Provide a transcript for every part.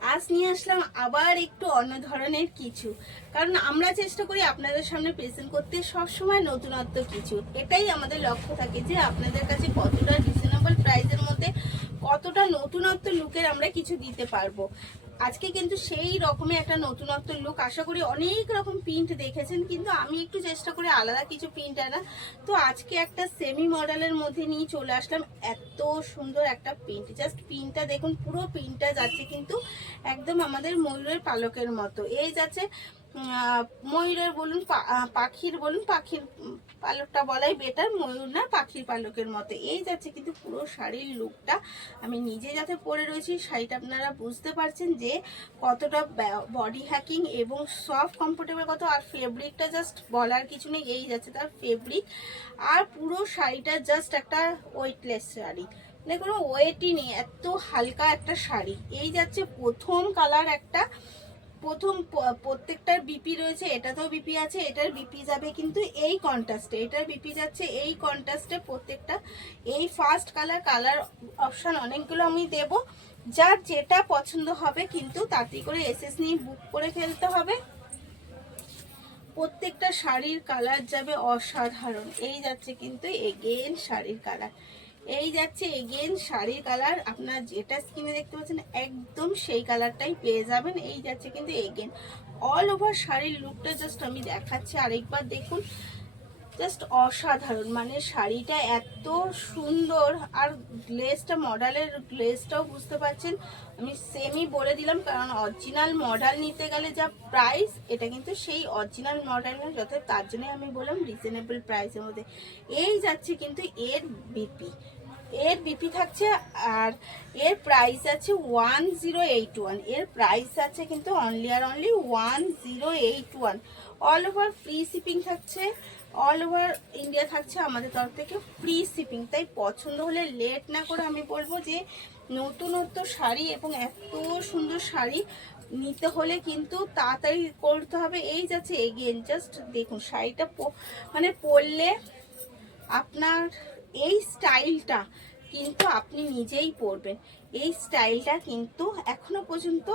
আজ নিয়ে আসলাম আবার একটু অন্য ধরনের কিছু, কারণ আমরা চেষ্টা করি আপনাদের সামনে প্রেজেন্ট করতে সবসময় নতুনত্ব কিছু। এটাই আমাদের লক্ষ্য থাকে যে আপনাদের কাছে কতটা রিজনেবল প্রাইসের মধ্যে কতটা নতুনত্ব লুকের আমরা কিছু দিতে পারবো। আজকে কিন্তু সেই রকমের একটা নতুনত্ব লুক, আশা করি অনেক রকম প্রিন্ট দেখেছেন, কিন্তু আমি একটু চেষ্টা করি আলাদা কিছু প্রিন্ট আনা। তো আজকে একটা সেমি মডেলের মধ্যে নিয়ে চলে আসলাম। এত সুন্দর একটা প্রিন্ট, জাস্ট প্রিন্টটা দেখুন, পুরো প্রিন্টটা যাচ্ছে কিন্তু একদম আমাদের ময়ূরের পালকের মতো। এই যাচ্ছে ময়ূরের বলুন, পাখির বলুন, পাখির পালকটা বলাই বেটার, ময়ূর না পাখির পালকের মতো। এই যাচ্ছে কিন্তু পুরো শাড়ির লুকটা। আমি নিজে যাতে পরে রয়েছি, শাড়িটা আপনারা বুঝতে পারছেন যে কতটা বডি হ্যাকিং এবং সফট কমফোর্টেবল কত। আর ফেব্রিকটা জাস্ট বলার কিছু নেই, এই যাচ্ছে তার ফেব্রিক। আর পুরো শাড়িটা জাস্ট একটা ওয়েটলেস শাড়ি, মানে কোনো ওয়েটই নেই, এত হালকা একটা শাড়ি। এই যাচ্ছে প্রথম কালার একটা, প্রথম প্রত্যেকটার বিপি রয়েছে, এটাতেও বিপি আছে, এটার বিপি যাবে কিন্তু এই কন্ট্রাস্টে, এটার বিপি যাচ্ছে এই কন্ট্রাস্টে প্রত্যেকটা। এই ফার্স্ট কালার অপশন অনেকগুলো আমি দেব, যার যেটা পছন্দ হবে কিন্তু তাড়াতাড়ি করে এসএস নিয়ে বুক করে ফেলতে হবে। প্রত্যেকটা শাড়ির কালার যাবে অসাধারণ। এই যাচ্ছে কিন্তু এগেন শাড়ির কালার, এই যাচ্ছে এগেন শাড়ির কালার। আপনার যেটা স্কিনে দেখতে পাচ্ছেন একদম সেই কালারটাই পেয়ে যাবেন। এই যাচ্ছে কিন্তু এগেন অল ওভার শাড়ির লুকটা জাস্ট আমি দেখাচ্ছি আরেকবার দেখুন, জাস্ট অসাধারণ। মানে শাড়িটা এত সুন্দর, আর গ্লেজটা, মডেলের গ্লেজটাও বুঝতে পারছেন। আমি সেমই বলে দিলাম, কারণ অরিজিনাল মডেল নিতে গেলে যা প্রাইস, এটা কিন্তু সেই অরিজিনাল মডেল না, যত তার জন্য আমি বললাম রিজনেবল প্রাইসের মধ্যে। এই যাচ্ছে কিন্তু এর বিপি, এর বিপি থাকছে, আর এর প্রাইস আছে 1081। এর প্রাইস আছে কিন্তু অনলি আর only 1081। All over free shipping থাকছে, অল ওভার ইন্ডিয়া থাকছে আমাদের তরফ থেকে ফ্রি শিপিং। তাই পছন্দ হলে লেট না করে আমি বলবো যে নতুনত্ব শাড়ি এবং এত সুন্দর শাড়ি নিতে হলে কিন্তু তাড়াতাড়ি করতে হবে। এই যাচ্ছে এগেন জাস্ট দেখুন শাড়িটা, মানে পরলে আপনার এই স্টাইলটা কিন্তু আপনি নিজেই পরবেন। এই স্টাইলটা কিন্তু এখনো পর্যন্ত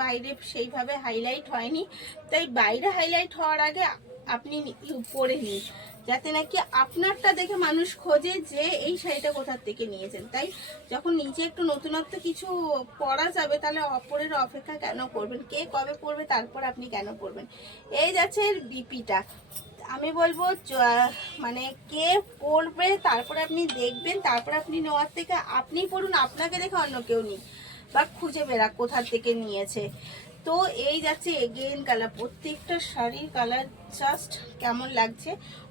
বাইরে সেইভাবে হাইলাইট হয়নি, তাই বাইরে হাইলাইট হওয়ার আগে আপনি পরে নিন, যাতে নাকি আপনারটা দেখে মানুষ খোঁজে যে এই শাড়িটা কোথার থেকে নিয়েছেন। তাই যখন নিজে একটু নতুনত্ব কিছু পরা যাবে, তাহলে অপরের অপেক্ষা কেন করবেন, কে কবে পরবে তারপর আপনি কেন পরবেন। এই যাচ্ছে এর বিপিটা। আমি বলবো মানে কে পরবে তারপরে আপনি দেখবেন, তারপরে আপনি নেওয়ার থেকে আপনি পড়ুন, আপনাকে দেখে অন্য কেউ নিক বা খুঁজে বেড়া কোথা থেকে নিয়েছে। তো এই যাচ্ছে এগেন কালার, প্রত্যেকটা শাড়ির কালার জাস্ট কেমন লাগছে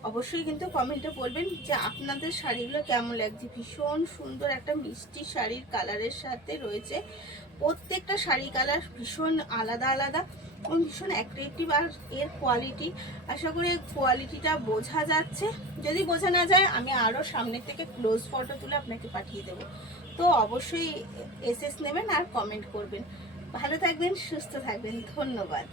অবশ্যই কিন্তু কমেন্টে বলবেন যে আপনাদের শাড়িগুলো কেমন লাগছে। ভীষণ সুন্দর একটা মিষ্টি শাড়ির কালারের সাথে রয়েছে, প্রত্যেকটা শাড়ি কালার ভীষণ আলাদা আলাদা এবং ভীষণ অ্যাট্রাকটিভ। আর এর কোয়ালিটি, আশা করি কোয়ালিটিটা বোঝা যাচ্ছে। যদি বোঝা না যায় আমি আরও সামনের থেকে ক্লোজ ফটো তুলে আপনাকে পাঠিয়ে দেবো। তো অবশ্যই এসএস নেবেন আর কমেন্ট করবেন। ভালো থাকবেন, সুস্থ থাকবেন, ধন্যবাদ।